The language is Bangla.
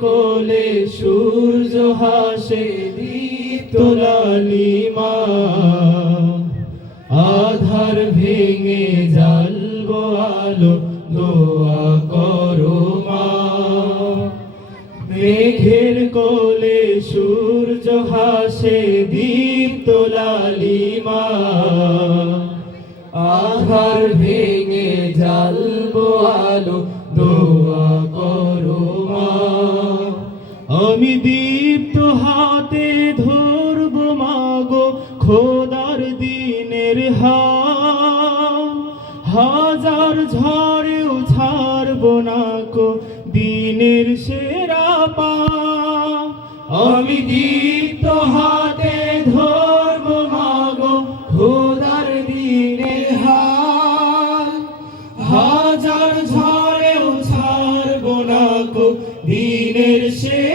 কোলে সূর্য হাসে দীপ্ত লালিমা আধার ভেঙে জ্বালবো আলো, দোয়া করো মা। মেঘের কোলে সূর্য হাসে দীপ্ত লালিমা আধার ভেঙে জ্বালবো আলো আমি দীপ্ত হাতে ধরব মাগো খোদার দিনের হাজার ঝড়েও ছাড়ব না কো দিনের সেরা পা। আমি দীপ্ত দিনের সে